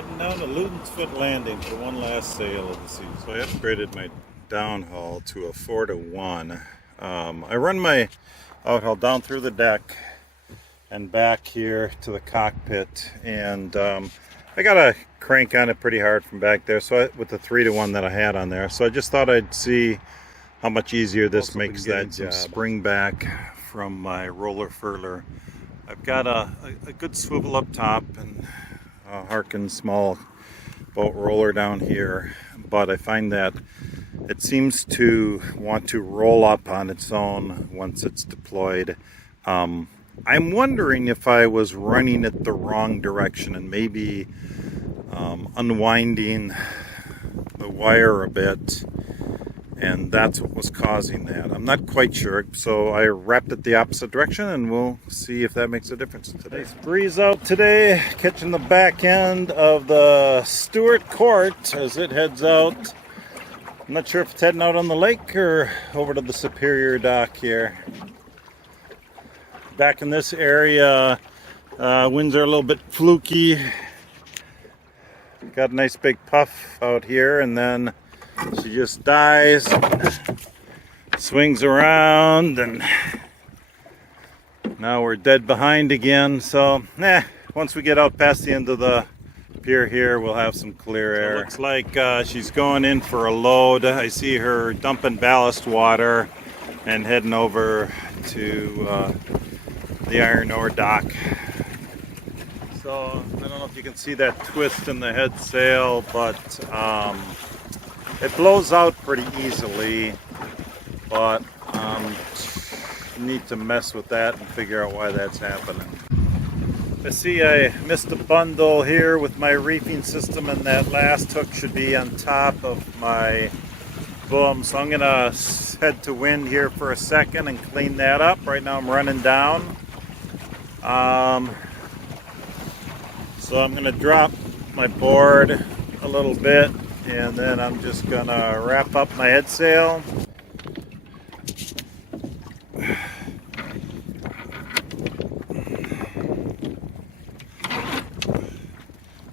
Heading down to Luton's Foot Landing for one last sail of the season. So I upgraded my downhaul to a 4-to-1. I run my outhaul down through the deck and back here to the cockpit, and I got a crank on it pretty hard from back there. So with the 3-to-1 that I had on there, so I just thought I'd see how much easier this makes that job. Spring back from my roller furler. I've got a good swivel up top and a Harkin small boat roller down here, but I find that it seems to want to roll up on its own once it's deployed. I'm wondering if I was running it the wrong direction and maybe unwinding the wire a bit, and that's what was causing that. I'm not quite sure, so I wrapped it the opposite direction, and we'll see if that makes a difference today. Nice breeze out today, catching the back end of the Stewart Court as it heads out. I'm not sure if it's heading out on the lake or over to the Superior dock here. Back in this area, winds are a little bit fluky. Got a nice big puff out here, and then she just dies, swings around, and now we're dead behind again. So, once we get out past the end of the pier here, we'll have some clear air. So it looks like she's going in for a load. I see her dumping ballast water and heading over to the iron ore dock. So, I don't know if you can see that twist in the head sail, but it blows out pretty easily, but need to mess with that and figure out why that's happening. I see I missed a bundle here with my reefing system, and that last hook should be on top of my boom. So I'm gonna head to wind here for a second and clean that up. Right now I'm running down. So I'm gonna drop my board a little bit, and then I'm just gonna wrap up my head sail.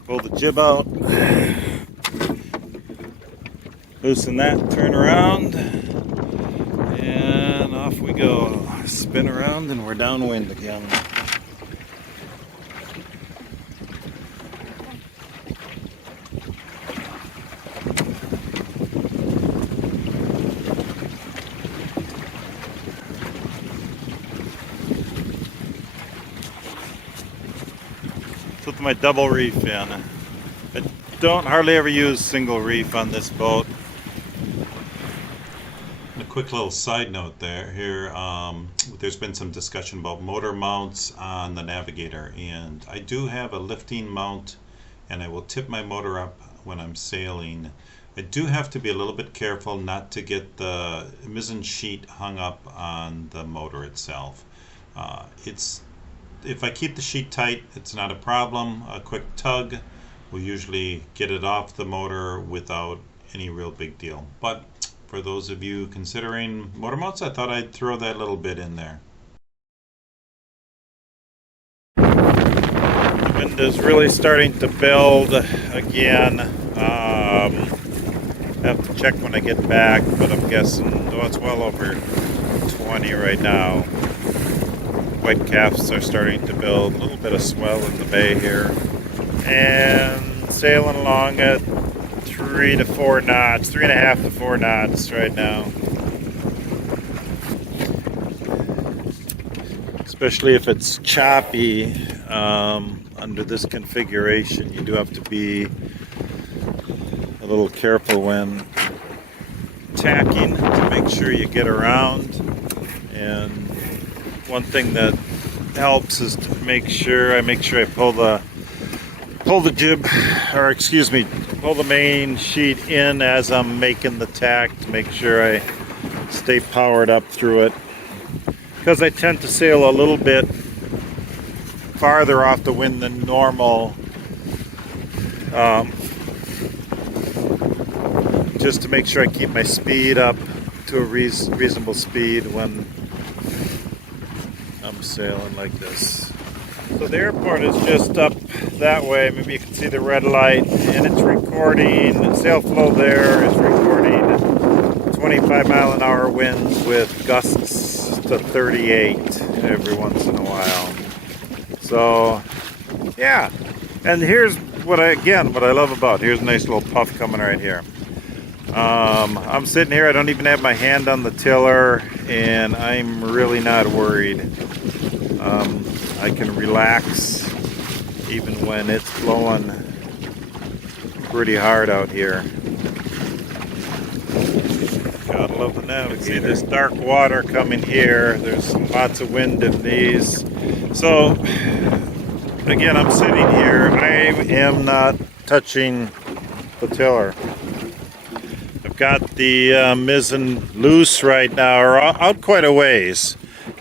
Pull the jib out, loosen that, turn around, and off we go. Spin around and we're downwind again. With my double reef in. I don't hardly ever use single reef on this boat. A quick little side note here, there's been some discussion about motor mounts on the Navigator, and I do have a lifting mount, and I will tip my motor up when I'm sailing. I do have to be a little bit careful not to get the mizzen sheet hung up on the motor itself. If I keep the sheet tight, it's not a problem. A quick tug will usually get it off the motor without any real big deal. But for those of you considering motor mounts, I thought I'd throw that little bit in there. The wind is really starting to build again. Have to check when I get back, but I'm guessing it's well over 20 right now. White caps are starting to build, a little bit of swell in the bay here, and sailing along at 3 to 4 knots, 3.5 to 4 knots right now. Especially if it's choppy under this configuration, you do have to be a little careful when tacking to make sure you get around. And one thing that helps is to make sure I pull the jib, or excuse me, pull the main sheet in as I'm making the tack to make sure I stay powered up through it, because I tend to sail a little bit farther off the wind than normal, just to make sure I keep my speed up to a reasonable speed when I'm sailing like this. So the airport is just up that way. Maybe you can see the red light, and it's recording, sail flow there is recording 25-mile-an-hour winds with gusts to 38 every once in a while. So, yeah. And here's what I love about, here's a nice little puff coming right here. I'm sitting here, I don't even have my hand on the tiller, and I'm really not worried. I can relax even when it's blowing pretty hard out here. Gotta love the Navigator. See this dark water coming here. There's lots of wind in these. So, again, I'm sitting here. I am not touching the tiller. I've got the mizzen loose right now, or out quite a ways.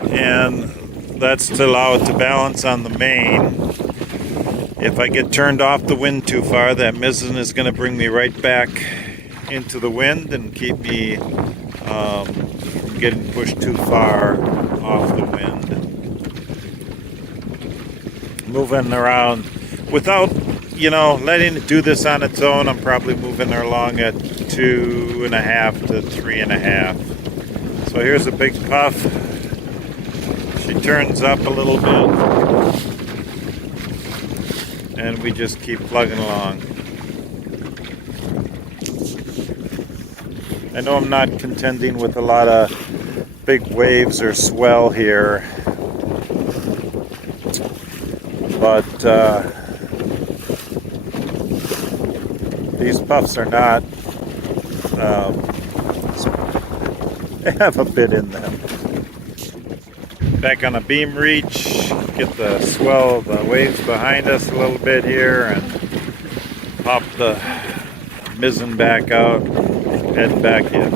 And that's to allow it to balance on the main. If I get turned off the wind too far, that mizzen is going to bring me right back into the wind and keep me from getting pushed too far off the wind. Moving around without, letting it do this on its own, I'm probably moving along at 2.5 to 3.5. So here's a big puff. She turns up a little bit, and we just keep plugging along. I know I'm not contending with a lot of big waves or swell here, but these puffs are not, they have a bit in them. Back on a beam reach, get the swell, the waves behind us a little bit here, and pop the mizzen back out, head back in.